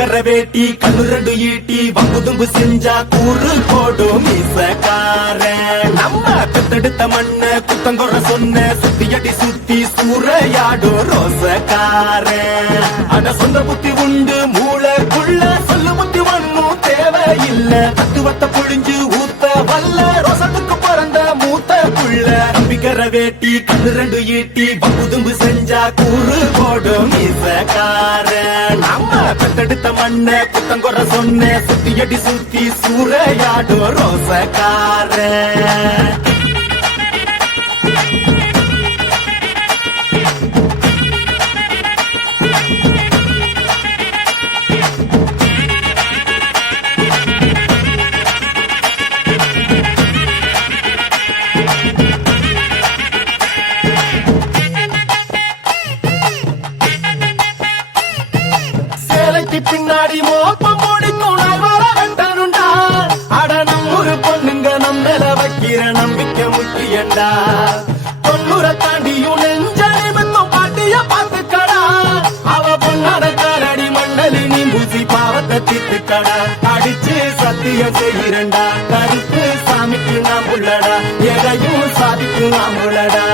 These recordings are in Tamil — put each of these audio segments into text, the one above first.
கர வேட்டி கண்ணு ரெண்டு ஈட்டி வம்புதும்பு செஞ்சா கூறு போடும் மீசக்காரன். நம்ம பெத்தெடுத்த மண்ண குத்தங்கொற சொன்ன சுத்தியடி சுத்தி சூறையாடும் ரோசக்காரன். அட சொந்த புத்தி உண்டு மூளைக்குள்ள சொல்லு புத்தி ஒண்ணும் தேவையில்ல. தத்துவத்தை புழிஞ்சு ஊத்த வல்ல ரோசத்துக்கு பிறந்த மூத்த புள்ள. நம்பிக்கர வேட்டி கண்ணு ரெண்டு ஈட்டி வம்புதும்பு செஞ்சா கூறு போடும் மீசக்காரன். நம்ம பெத்தெடுத்த மண்ண குத்தங்கொற சொன்ன சுத்தியடி சுத்தி சூறையாடும் ரோசக்காரன். பின்னாடி மோப்பம் முடிக்கும் வர வெட்டனுண்டா. அட நம்மூரு பொண்ணுங்க நம்மள வைக்கிற நம்பிக்கை முக்கியண்டா. 90 தாண்டியும் நெஞ்சடிமத்தும் பாட்டிய பார்த்துக்கடா. அவ பொண்ணாட காலடி மண்டலி நீ பூசி பாவத்தை தீர்த்துக்கடா. அடிச்சு சத்தியம் செய்கிறண்டா. கருப்பு சாமிக்கு நாம் உள்ளடா. எதையும் சாதிக்கு நாம் உள்ளடா.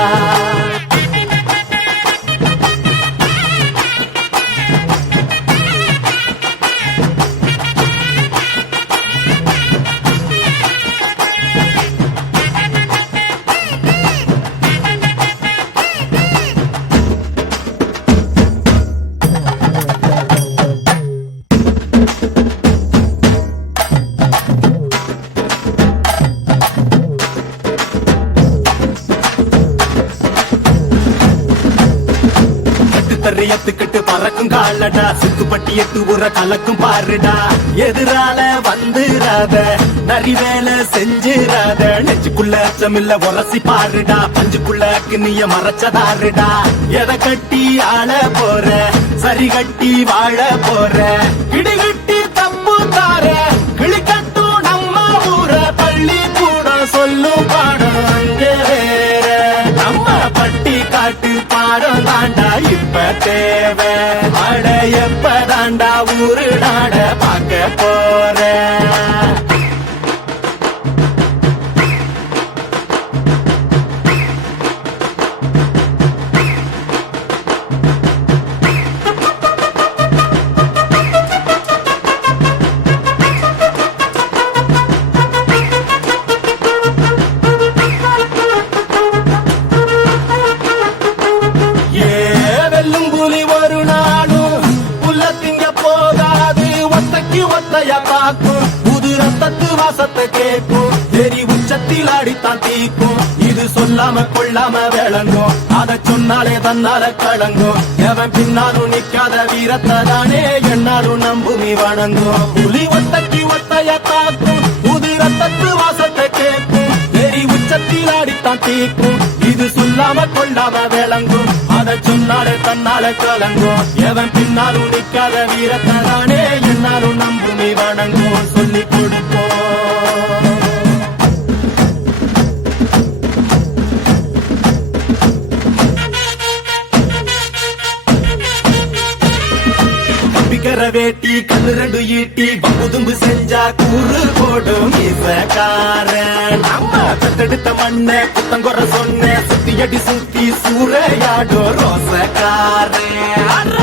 எத்துக்கிட்டு பறக்கும் காலடா. சுத்துப்பட்டி எட்டு உர கலக்கும் பாருடா. எதிரால வந்துராத நரி வேலை செஞ்சிராத. நெஞ்சுக்குள்ள அச்சமில்ல உரசி பாருடா. பஞ்சுக்குள்ள கிண்ணிய மறைச்சதாருடா. எதை கட்டி ஆள போற சரி கட்டி வாழ போற. கிடிகிட்டி தப்பு தார கிளிக்கட்டும் நம்ம ஊர. பள்ளி கூட சொல்லும் பாடம் அங்கே வேற. நம்ம பட்டி காட்டு பாடம் தாண்டா இப்ப தேவை. அட எப்ப தாண்டா ஊரு நாட பார்க்க போற. புது ரத்தத்து வாசத்தை கேட்கும். தெரி உச்சத்தில் அடித்தான் தீக்கும். இது சொல்லாம கொள்ளாம விளங்கும். அதை சொன்னாலே தன்னால கலங்கும். எவன் பின்னாலும் நிக்காத வீரத்தை தானே என்னாலும் நம்புமி வணங்கும். புலி ஒத்தக்கி ஒத்தைய தாக்கும். புது ரத்தத்து வாசத்தை கேட்கும். தெரி உச்சத்தில் அடித்தான் தீக்கும். இது சொல்லாம கொள்ளாம விளங்கும். அதை சொன்னாலே தன்னால கலங்கும். எவன் பின்னாலும் நிக்காத வீரத்தை தானே என்னாலும் நம்புமி வணங்கும். சொல்லி கொடுப்போம். நம்பிக்கர வேட்டி கண்ணு ரெண்டு ஈட்டி வம்புதும்பு செஞ்சா கூறு போடும் மீசக்காரன். நம்ம பெத்தெடுத்த மண்ண குத்தங்கொற சொன்ன சுத்தியடி சுத்தி சூறையாடும் ரோசக்காரன்.